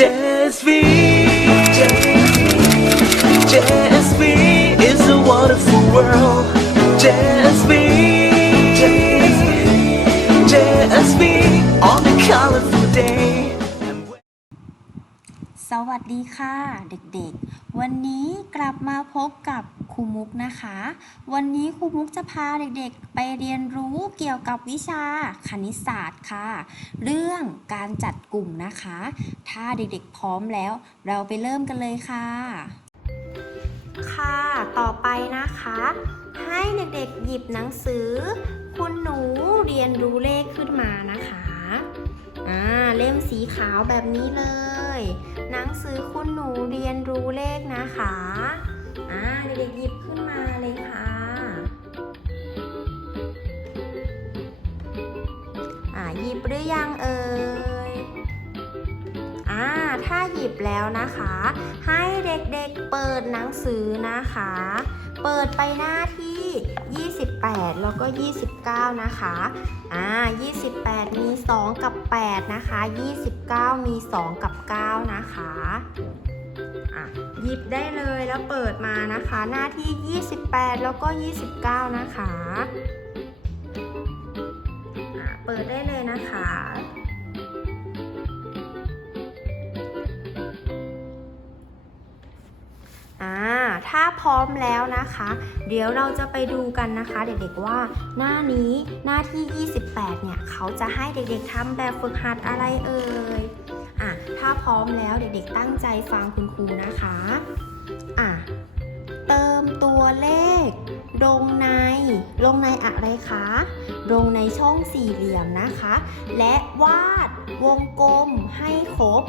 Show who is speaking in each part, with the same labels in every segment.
Speaker 1: JSV JSV is a wonderful world JSV JSV on a colorful day
Speaker 2: สวัสดีค่ะ เด็กๆ วันนี้กลับมาพบกับ รูมุกนะคะ วันนี้ครูมุกจะพาเด็กๆ ไปเรียนรู้เกี่ยวกับวิชาคณิตศาสตร์ค่ะ เรื่องการจัดกลุ่มนะคะ ถ้าเด็กๆพร้อมแล้ว เราไปเริ่มกันเลยค่ะ ค่ะ ต่อไปนะคะ ให้เด็กๆหยิบหนังสือ คุณหนูเรียนรู้เลขขึ้นมานะคะอ่าเล่มสีขาวแบบนี้เลย หนังสือคุณหนูเรียนรู้เลขนะคะ อ่าเด็กๆหยิบขึ้นมาเลยค่ะอ่าหยิบหรือยังเอ่ยอ่าถ้าหยิบแล้วนะคะ ให้เด็กๆเปิดหนังสือนะคะ เปิดไปหน้าที่ 28 แล้วก็ 29 นะคะอ่า28 มี 2 กับ 8 นะคะ 29 มี 2 กับ 9 นะคะอะ หยิบได้เลยแล้วเปิดมานะคะ หน้าที่ 28 แล้วก็ 29 นะคะะเปิดได้เลยนะคะอ่าถ้าพร้อมแล้วนะคะ เดี๋ยวเราจะไปดูกันนะคะ เด็กๆว่าหน้านี้หน้าที่ 28 เนี่ย เขาจะให้เด็กๆทำแบบฝึกหัดอะไรเอ่ย ถ้าพร้อมแล้วเด็กๆตั้งใจฟังคุณครูนะคะ อะ เติมตัวเลข ลงใน ลงในอะไรคะ ลงในช่องสี่เหลี่ยมนะคะ และวาดวงกลมให้ครบ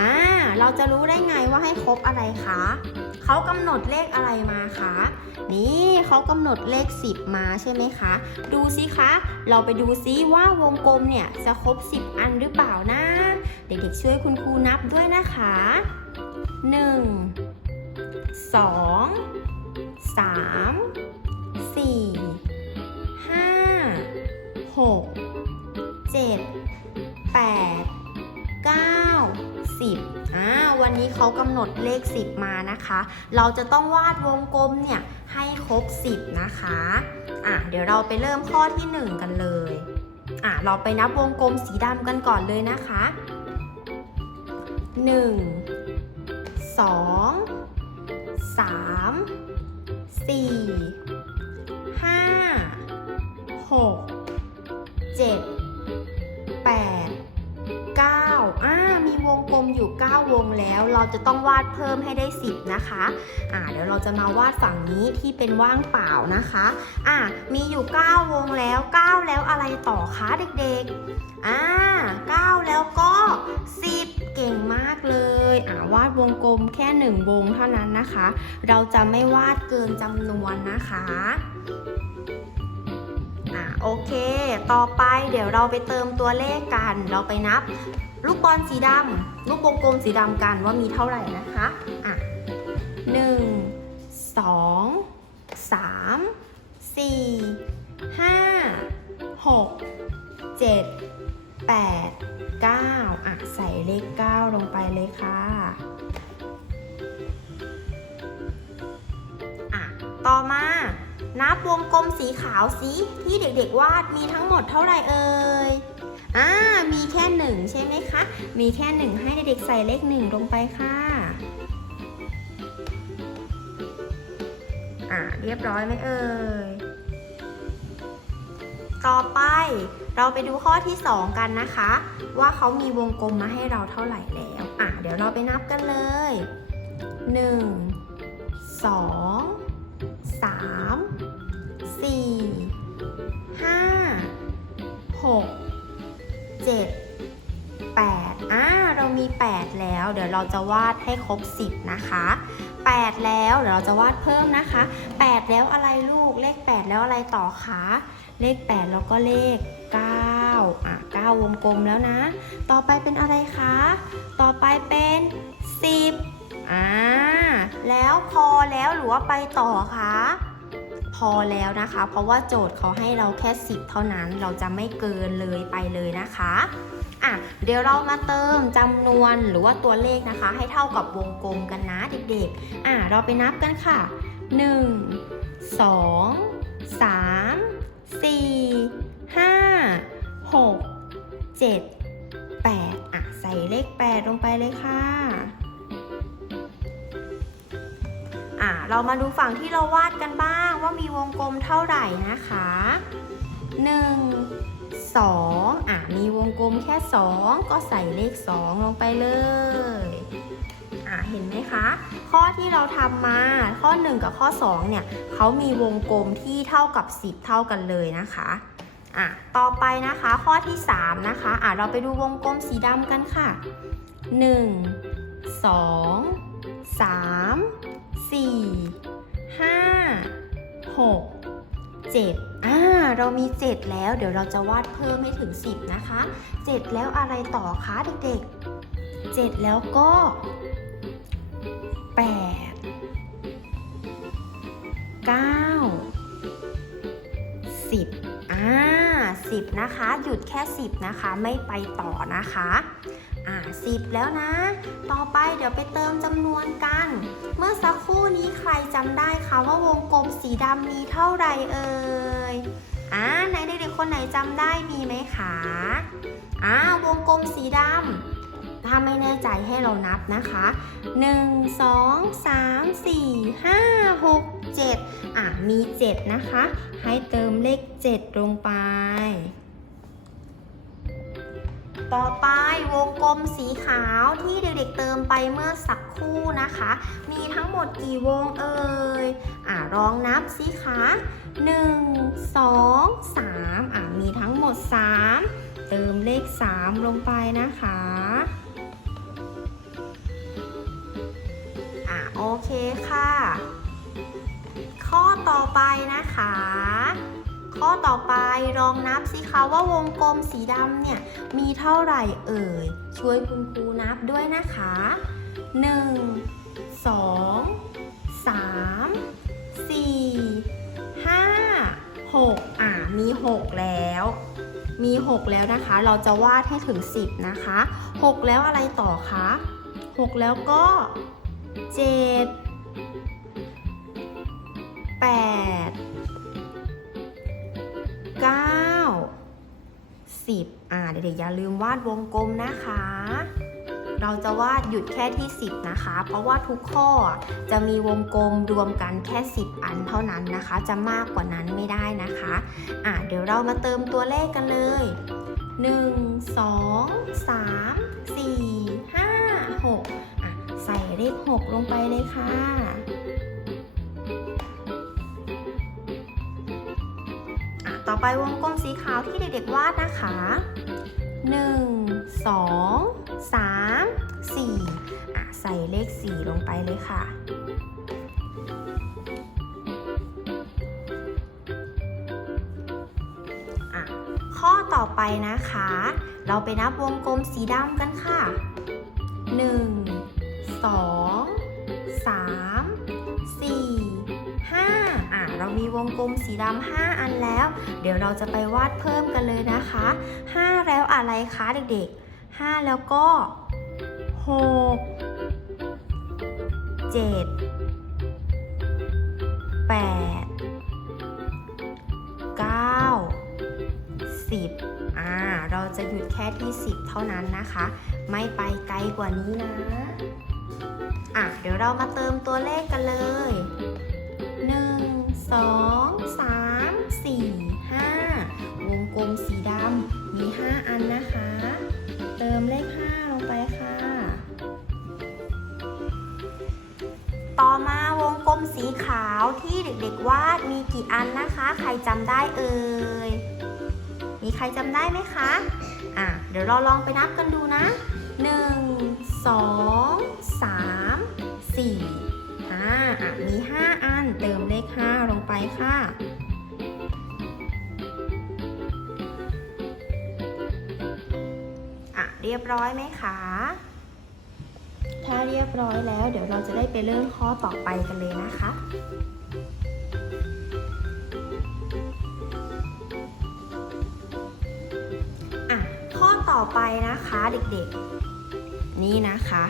Speaker 2: อ่า เราจะรู้ได้ไงว่าให้ครบอะไรคะ เขากำหนดเลขอะไรมาคะ นี่เขากำหนดเลข 10 มาใช่ไหมคะ ดูสิคะ เราไปดูซิว่าวงกลมเนี่ยจะครบ 10 อันหรือเปล่านะ เด็กๆช่วยคุณครูนับด้วยนะคะ 1 2 3 4 5 6 7 10อ่าวันนี้เขากำหนดเลข 10 มานะคะ เราจะต้องวาดวงกลมเนี่ยให้ครบ 10 นะคะอะเดี๋ยวเราไปเริ่มข้อที่ 1 กันเลยอะเราไปนับวงกลมสีดำกันก่อนเลยนะคะ 1 2 3 4 5 6 7 9 วงแล้ว เราจะต้องวาดเพิ่มให้ได้ 10 นะคะอ่าเดี๋ยวเราจะมาวาดฝั่งนี้ที่เป็นว่างเปล่านะคะอ่ามีอยู่ 9 วงแล้ว 9 แล้วอะไรต่อคะเด็กๆอ่า9 แล้วก็ 10 เก่งมากเลยอ่าวาดวงกลมแค่ 1 วงเท่านั้นนะคะ เราจะไม่วาดเกินจำนวนนะคะอ่าโอเค ต่อไปเดี๋ยวเราไปเติมตัวเลขกัน เราไปนับ ลูกบอลสีดำลูกวงกลมสีดำกันว่ามีเท่าไหร่นะคะอะหนึ่งสองสามสี่ห้าหกเจ็ดแปดเก้าอะใส่เลขเก้าลงไปเลยค่ะอะต่อมานับวงกลมสีขาวสีที่เด็กๆวาดมีทั้งหมดเท่าไหร่เอ่ย อ่ามีแค่หนึ่งใช่ไหมคะ มีแค่หนึ่งให้เด็กๆใส่เลขหนึ่งลงไปค่ะ อ่าเรียบร้อยไหมเอ่ย ต่อไปเราไปดูข้อที่ 2 กันนะคะ ว่าเขามีวงกลมมาให้เราเท่าไหร่แล้ว อะเดี๋ยวเราไปนับกันเลย 1 2 3 4 5 6 7 8อ่าเรามี 8 แล้ว เดี๋ยวเราจะวาดให้ครบ 10 นะคะ 8 แล้วเดี๋ยวเราจะวาดเพิ่มนะคะ 8 แล้วอะไรลูกเลข 8 แล้วอะไรต่อคะเลข 8 แล้วก็เลข 9 อะ 9 วงกลมแล้วนะ ต่อไปเป็นอะไรคะ ต่อไปเป็น 10 อ่า แล้วพอแล้วหรือว่าไปต่อคะ พอแล้วนะคะ เพราะว่าโจทย์เขาให้เราแค่ 10 เท่านั้นเราจะไม่เกินเลยไปเลยนะคะอะเดี๋ยวเรามาเติมจำนำนวนหรือว่าตัวเลขนะคะ ให้เท่ากับวงกลมกันนะเด็กๆอะเราไปนับกันค่ะ 1 2 3 4 5 6 7 8อะใส่เลข 8 ลงไปเลยค่ะ อะเรามาดูฝั่งที่เราวาดกันบ้างว่ามีวงกลมเท่าไหร่นะคะ 1 2อะมีวงกลมแค่ 2 ก็ใส่เลข 2 ลงไปเลยอะเห็นไหมคะ ข้อที่เราทำมาข้อ 1 กับข้อ 2 เนี่ยเขามีวงกลมที่เท่ากับ 10 เท่ากันเลยนะคะอะต่อไปนะคะข้อที่ 3 นะคะอะเราไปดูวงกลมสีดำกันค่ะ 1 2 3 4 5 6 7อ่าเรามี7แล้ว เดี๋ยวเราจะวาดเพิ่มให้ถึง10นะคะ7แล้วอะไรต่อคะเด็กๆ7แล้วก็8 9 10อ่า10นะคะ หยุดแค่10นะคะ ไม่ไปต่อนะคะ อ่า10แล้วนะ ต่อไปเดี๋ยวไปเติมจำนวนกัน เมื่อสักครู่นี้ใครจำได้คะว่าวงกลมสีดำมีเท่าไหร่เอ่ยอ่าไหนเด็กๆคนไหนจำได้มีไหมคะอ่าวงกลมสีดำถ้าไม่แน่ใจให้เรานับนะคะ 1 2 3 4 5 6 7อะมี 7 นะคะ ให้เติมเลข 7 ลงไป ต่อไปวงกลมสีขาวที่เด็กๆเติมไปเมื่อสักครู่นะคะ มีทั้งหมดกี่วงเอ่ยอะลองนับสิคะ1 2 3อะมีทั้งหมด 3 เติมเลข 3 ลงไปนะคะอะโอเคค่ะ ข้อต่อไปนะคะ ข้อต่อไปลองนับสิคะว่าวงกลมสีดำเนี่ยมีเท่าไหร่เอ่ย ช่วยคุณครูนับด้วยนะคะ 1 2 3 4 5 6อ่ามี 6 แล้ว มี 6 แล้วนะคะ เราจะวาดให้ถึง 10 นะคะ 6 แล้วอะไรต่อคะ 6 แล้วก็ 7 8 10 อ่า เด็กๆอย่าลืมวาดวงกลมนะคะ เราจะวาดหยุดแค่ที่ 10 นะคะ เพราะว่าทุกข้อจะมีวงกลมรวมกันแค่ 10 อันเท่านั้นนะคะ จะมากกว่านั้นไม่ได้นะคะ อะเดี๋ยวเรามาเติมตัวเลขกันเลย 1 2 3 4 5 6อะใส่เลข 6 ลงไปเลยค่ะ ต่อไปวงกลมสีขาวที่เด็กๆวาดนะคะ 1 2 3 4อะใส่เลข 4 ลงไปเลยค่ะอะข้อต่อไปนะคะ เราไปนับวงกลมสีดำกันค่ะ 1 2 3 4 5อะเรา มีวงกลมสีดำ5อันแล้ว เดี๋ยวเราจะไปวาดเพิ่มกันเลยนะคะ 5 แล้วอะไรคะเด็กๆ 5 แล้วก็ 6 7 8 9 10อ่าเราจะหยุดแค่ที่ 10 เท่านั้นนะคะ ไม่ไปไกลกว่านี้นะอะเดี๋ยวเรามาเติมตัวเลขกันเลย 1 2 3 4 5วงกลมสีดำมี5อันนะคะ เติมเลข5ลงไปค่ะ ต่อมาวงกลมสีขาวที่เด็กๆวาดมีกี่อันนะคะ ใครจำได้เอ่ย มีใครจำได้ไหมคะอะเดี๋ยวเราลองไปนับกันดูนะ1 2 3 4 5อะมี5อันเติมเลข ไปค่ะ อะ เรียบร้อยไหมคะ ถ้าเรียบร้อยแล้ว เดี๋ยวเราจะได้ไปเริ่มข้อต่อไปกันเลยนะคะอะข้อต่อไปนะคะเด็กๆ นี่นะคะ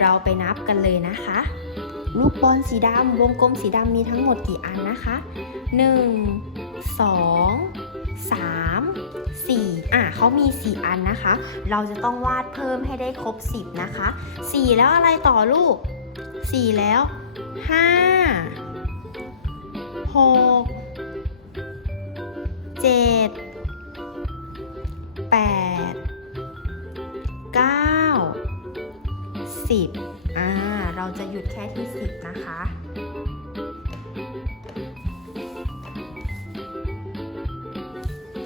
Speaker 2: เราไปนับกันเลยนะคะ ลูกบอลสีดำวงกลมสีดำมีทั้งหมดกี่อันนะคะ 1 2 3 4อะเขามี 4 อันนะคะ เราจะต้องวาดเพิ่มให้ได้ครบ 10 นะคะ 4 แล้วอะไรต่อลูก 4 แล้ว 5 6 7 8 9 10อ่า เราจะหยุดแค่ที่ 10 นะคะ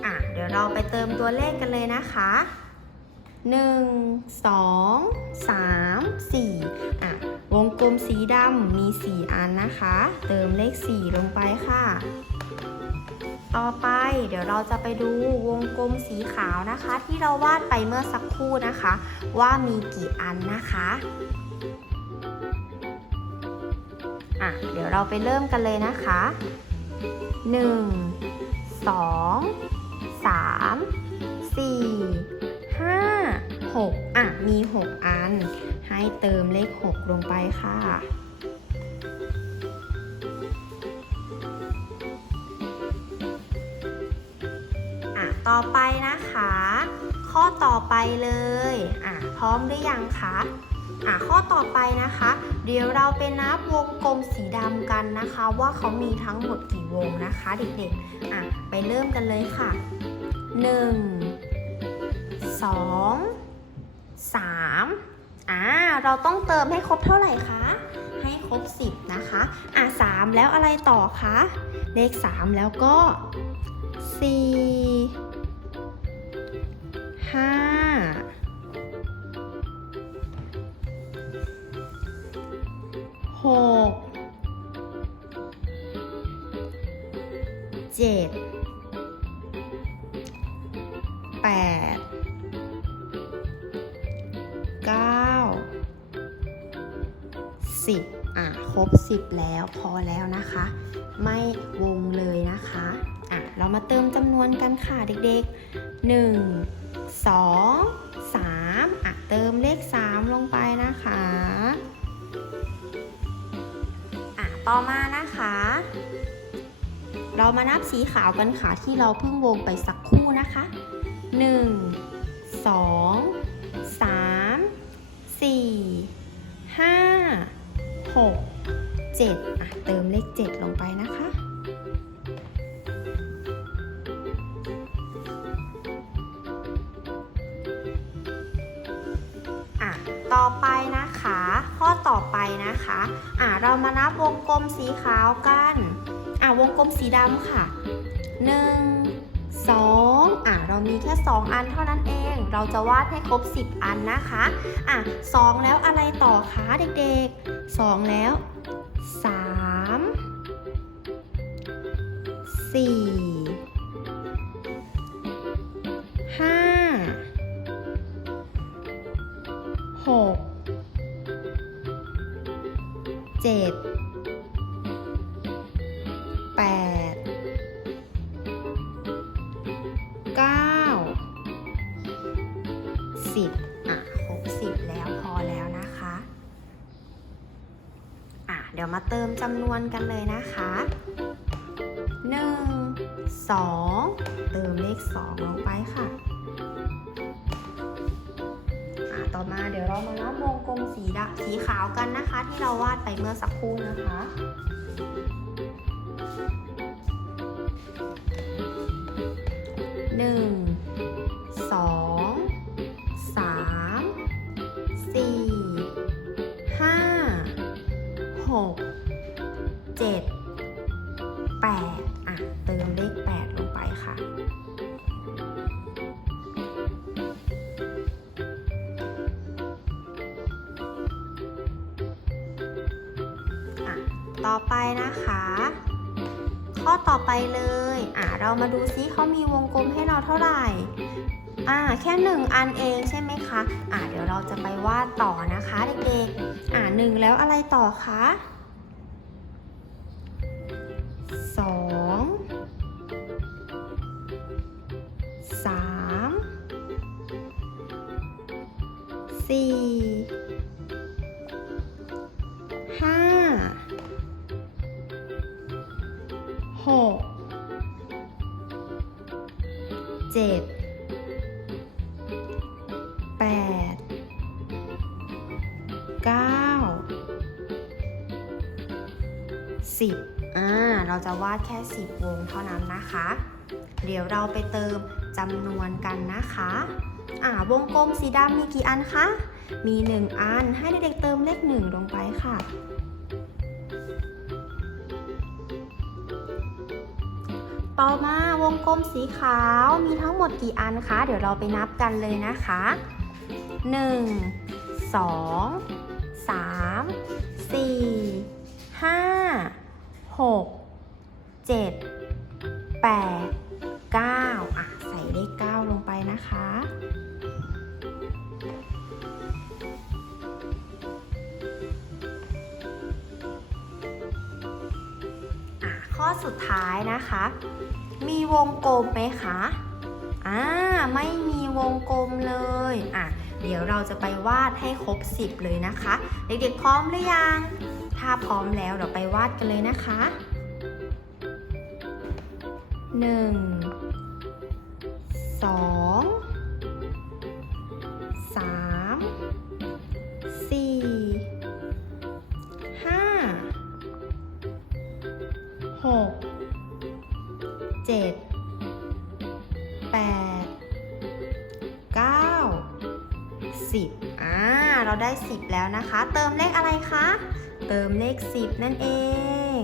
Speaker 2: อะ เดี๋ยวเราไปเติมตัวเลขกันเลยนะคะ1 2 3 4อะ วงกลมสีดำมี 4 อันนะคะ เติมเลข 4 ลงไปค่ะ ต่อไปเดี๋ยวเราจะไปดูวงกลมสีขาวนะคะ ที่เราวาดไปเมื่อสักครู่นะคะ ว่ามีกี่อันนะคะ อะเดี๋ยวเราไปเริ่มกันเลยนะคะ 1 2 3 4 5 6 อะ มี 6 อัน ให้เติมเลข 6 ลงไปค่ะอะต่อไปนะคะ ข้อต่อไปเลย อะ พร้อมหรือยังคะ อะข้อต่อไปนะคะ เดี๋ยวเราไปนับวงกลมสีดำกันนะคะ ว่าเขามีทั้งหมดกี่วงนะคะ เด็กๆอะไปเริ่มกันเลยค่ะ 1 2 3อ่าเราต้องเติมให้ครบเท่าไหร่คะ ให้ครบ 10 นะคะอะ3แล้วอะไรต่อคะ เลข 3 แล้วก็ 4 5 กเจ็ดแปดเก้าสิบอะ ครบสิบแล้วพอแล้วนะคะ ไม่วงเลยนะคะ อะ เรามาเติมจำนวนกันค่ะเด็กๆหนึ่งสองสามอะ เติมเลขสามลงไปนะคะ ต่อมานะคะ เรามานับสีขาวกันค่ะที่เราเพิ่งวงไปสักครู่นะคะ 1 2 3 4 5 6 7อะเติมเลข 7 ลงไปนะคะ อะ ต่อไปนะคะ ข้อต่อไปนะคะอะเรามานับวงกลมสีขาวกันอะวงกลมสีดำค่ะ 1 2อะเรามีแค่ 2 อันเท่านั้นเอง เราจะวาดให้ครบ 10 อันนะคะอะ2แล้วอะไรต่อคะเด็กๆ 2 แล้ว 3 4 เจ็ดแปดเก้าสิบอะครบสิบแล้วพอแล้วนะคะ อะ เดี๋ยวมาเติมจำนวนกันเลยนะคะหนึ่งสองเติมเลขสองลงไปค่ะ เดี๋ยวเรามานับวงกลมสีดำสีขาวกันนะคะ ที่เราวาดไปเมื่อสักครู่นะคะหนึ่งสองสามสี่ห้าหกเจ็ด เรามาดูซิเขามีวงกลมให้เราเท่าไหร่อ่าแค่หนึ่งอันเองใช่ไหมคะ อ่าเดี๋ยวเราจะไปวาดต่อนะคะเด็กๆ อ่าหนึ่งแล้วอะไรต่อคะ เจ็ดแปดเก้าสิบอ่า เราจะวาดแค่10วงเท่านั้นนะคะ เดี๋ยวเราไปเติมจำนวนกันนะคะ อ่า วงกลมสีดำมีกี่อันคะ มี 1 อัน ให้เด็กๆเติมเลข1ลงไปค่ะต่อมา วงกลมสีขาวมีทั้งหมดกี่อันคะ เดี๋ยวเราไปนับกันเลยนะคะ 1 2 งกลมไหมคะ อ่า ไม่มีวงกลมเลย อะ เดี๋ยวเราจะไปวาดให้ครบ 10 เลยนะคะ เด็กๆพร้อมหรือยัง ถ้าพร้อมแล้วเราไปวาดกันเลยนะคะ 1 2 3 4 5 6 7 ได้สิบแล้วนะคะ เติมเลขอะไรคะ เติมเลขสิบนั่นเอง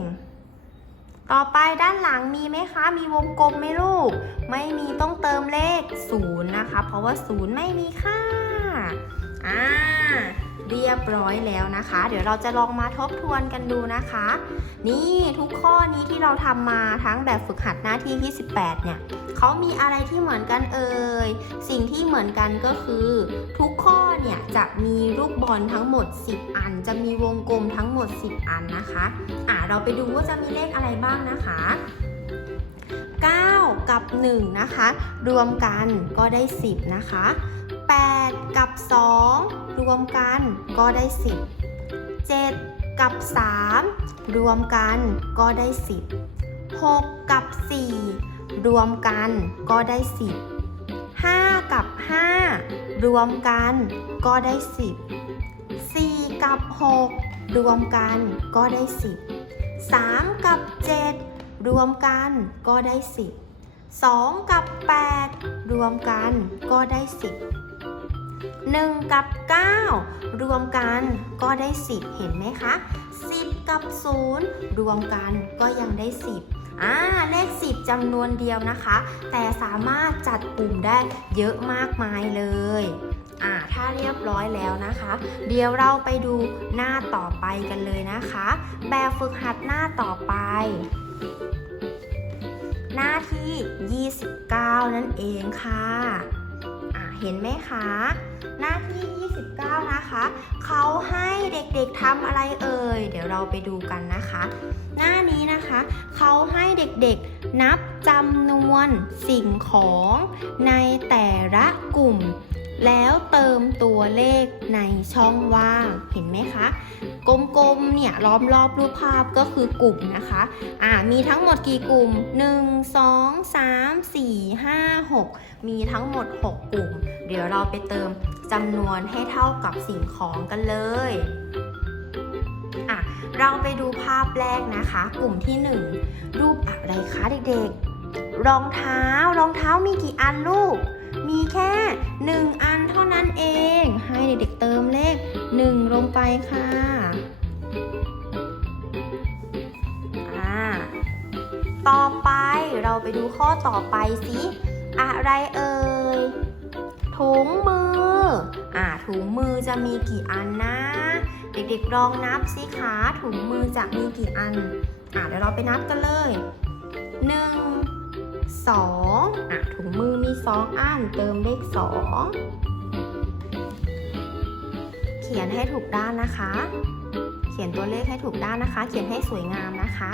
Speaker 2: ต่อไปด้านหลังมีไหมคะ มีวงกลมไหมลูก ไม่มีต้องเติมเลขศูนย์นะคะ เพราะว่าศูนย์ไม่มีค่า อ่า เรียบร้อยแล้วนะคะ เดี๋ยวเราจะลองมาทบทวนกันดูนะคะ นี่ทุกข้อนี้ที่เราทำมาทั้งแบบฝึกหัดหน้าที่ที่ 18 เนี่ยเขามีอะไรที่เหมือนกันเอ่ย สิ่งที่เหมือนกันก็คือ ทุกข้อ เนี่ยจะมีลูกบอลทั้งหมด 10 อัน จะมีวงกลมทั้งหมด 10 อันนะคะอ่าเราไปดูว่าจะมีเลขอะไรบ้างนะคะ 9 กับ 1 นะคะ รวมกันก็ได้ 10 นะคะ 8 กับ 2 รวมกันก็ได้ 10 7 กับ 3 รวมกันก็ได้ 10 6 กับ 4 รวมกันก็ได้ 10 5 กับ 5 รวมกันก็ได้ 10 4 กับ 6 รวมกันก็ได้ 10 3 กับ 7 รวมกันก็ได้ 10 2 กับ 8 รวมกันก็ได้ 10 1 กับ 9 รวมกันก็ได้ 10 เห็นไหมคะ 10 กับ 0 รวมกันก็ยังได้ 10 อ่าเลข 10จำนวนเดียวนะคะ แต่สามารถจัดกลุ่มได้เยอะมากมายเลยอ่าถ้าเรียบร้อยแล้วนะคะ เดี๋ยวเราไปดูหน้าต่อไปกันเลยนะคะ แบบฝึกหัดหน้าต่อไป หน้าที่ 29 นั่นเองค่ะ เห็นไหมคะ หน้าที่ 29 นะคะ เขาให้เด็กๆทำอะไรเอ่ย เดี๋ยวเราไปดูกันนะคะ หน้านี้นะคะ เขาให้เด็กๆนับจำนวนสิ่งของในแต่ละกลุ่ม แล้วเติมตัวเลขในช่องว่างเห็นไหมคะ กลมๆเนี่ยล้อมรอบรูปภาพก็คือกลุ่มนะคะอ่ามีทั้งหมดกี่กลุ่ม 1 2 3 4 5 6 มีทั้งหมด 6 กลุ่ม เดี๋ยวเราไปเติมจำนวนให้เท่ากับสิ่งของกันเลยอะเราไปดูภาพแรกนะคะ กลุ่มที่ 1 รูปอะไรคะเด็กๆ รองเท้ารองเท้ามีกี่อันลูก มีแค่ 1 อันเท่านั้นเอง ให้เด็กๆเติมเลข 1 ลงไปค่ะอ่าต่อไปเราไปดูข้อต่อไปสิอะไรเอ่ยถุงมือ อ่าถุงมือจะมีกี่อันนะ เด็กๆลองนับสิคะถุงมือจะมีกี่อัน อ่าเดี๋ยวเราไปนับกันเลยห นึ่งสองอะถุงมือมีสองอันเติมเลขสองเขียนให้ถูกด้านนะคะ เขียนตัวเลขให้ถูกด้านนะคะ เขียนให้สวยงามนะคะ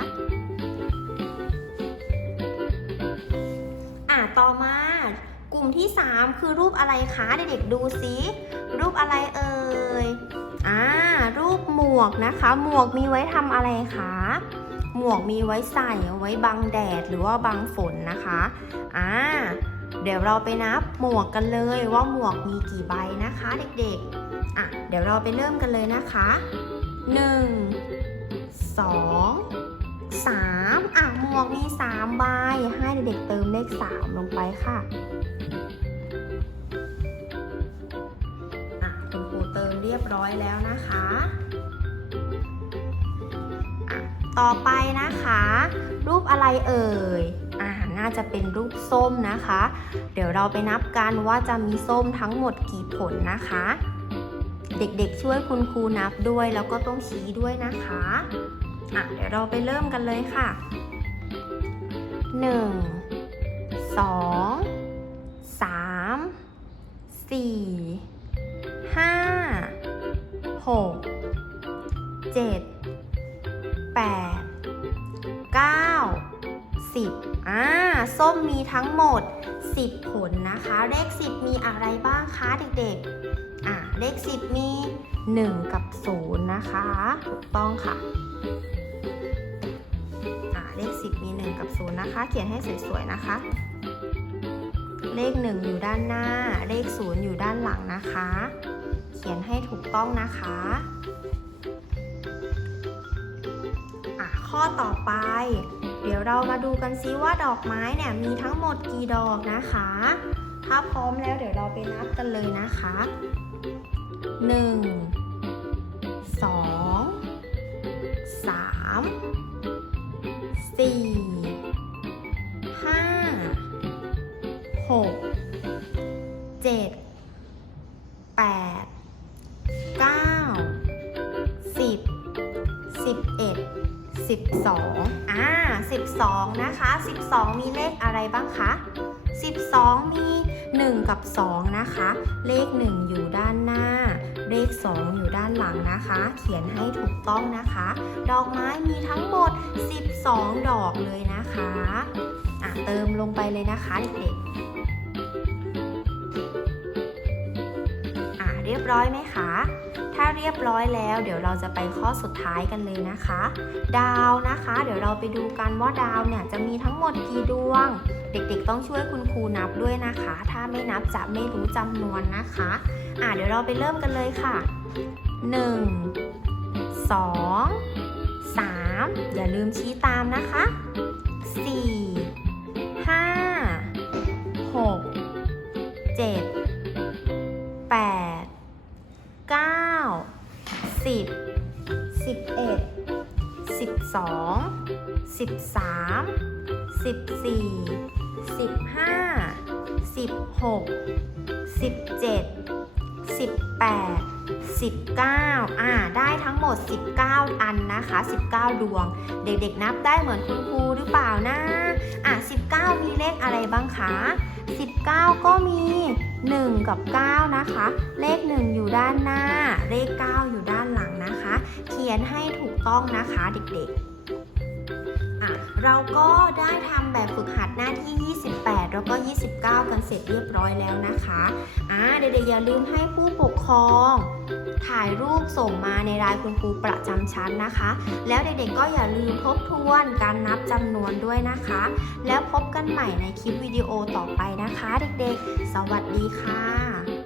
Speaker 2: อะต่อมากลุ่มที่ 3 คือรูปอะไรคะเด็กๆดูสิรูปอะไรเอ่ยอ่ารูปหมวกนะคะ หมวกมีไว้ทำอะไรคะ หมวกมีไว้ใส่เอาไว้บังแดดหรือว่าบังฝนนะคะอ่าเดี๋ยวเราไปนับหมวกกันเลยว่าหมวกมีกี่ใบนะคะเด็กๆอะเดี๋ยวเราไปเริ่มกันเลยนะคะ 1 2 3อะหมวกมี3ใบให้เด็กๆเติมเลข 3 ลงไปค่ะอะคุณครูเติมเรียบร้อยแล้วนะคะอะ ต่อไปนะคะ รูปอะไรเอ่ยอ่าน่าจะเป็นรูปส้มนะคะ เดี๋ยวเราไปนับกันว่าจะมีส้มทั้งหมดกี่ผลนะคะ เด็กๆช่วยคุณครูนับด้วยแล้วก็ต้องชี้ด้วยนะคะอะเดี๋ยวเราไปเริ่มกันเลยค่ะ 1 2 3 4ห้าหกเจ็ ดแปดเก้าสิบอ่าส้มมีทั้งหมด 10 ผลนะคะ เลข 10 มีอะไรบ้างคะเด็กๆอ่าเลข 10 มี 1 กับ 0 นะคะถูกต้องค่ะอ่าเลข 10 มี 1 กับ 0 นะคะ เขียนให้สวยๆนะคะ เลข 1 อยู่ด้านหน้า เลข 0 อยู่ด้านหลังนะคะ เขียนให้ถูกต้องนะคะ ข้อต่อไป เดี๋ยวเรามาดูกันซิว่าดอกไม้เนี่ยมีทั้งหมดกี่ดอกนะคะ ถ้าพร้อมแล้วเดี๋ยวเราไปนับกันเลยนะคะ 1 2 3 4 12อ่า12 นะคะ 12 มีเลขอะไรบ้างคะ 12 มี 1 กับ 2 นะคะ เลข 1 อยู่ด้านหน้า เลข 2 อยู่ด้านหลังนะคะ เขียนให้ถูกต้องนะคะ ดอกไม้มีทั้งหมด 12 ดอกเลยนะคะอะเติมลงไปเลยนะคะเด็กๆอะเรียบร้อยไหมคะ ถ้าเรียบร้อยแล้ว เดี๋ยวเราจะไปข้อสุดท้ายกันเลยนะคะ ดาวนะคะ เดี๋ยวเราไปดูกันว่าดาวเนี่ยจะมีทั้งหมดกี่ดวง เด็กๆ ต้องช่วยคุณครูนับด้วยนะคะ ถ้าไม่นับจะไม่รู้จำนวนนะคะอะเดี๋ยวเราไปเริ่มกันเลยค่ะ 1 2 3 อย่าลืมชี้ตามนะคะ 4 5 6 7 8 12 13 14 15 16 17 18 19 อ่า ได้ทั้งหมด 19 อันนะคะ 19 ดวง เด็กๆ นับได้เหมือนคุณครูหรือเปล่านะ อะ 19 มีเลขอะไรบ้างคะ 19 ก็มี 1 กับ 9 นะคะ เลข 1 อยู่ด้านหน้า เลข 9 อยู่ด้านหลัง เขียนให้ถูกต้องนะคะเด็กๆ เราก็ได้ทำแบบฝึกหัดหน้าที่ 28 แล้วก็ 29 กันเสร็จเรียบร้อยแล้วนะคะอ่าเด็กๆอย่าลืมให้ผู้ปกครองถ่ายรูปส่งมาในรายคุณครูประจำชั้นนะคะ แล้วเด็กๆก็อย่าลืมทบทวนการนับจำนวนด้วยนะคะ แล้วพบกันใหม่ในคลิปวิดีโอต่อไปนะคะ เด็กๆ สวัสดีค่ะ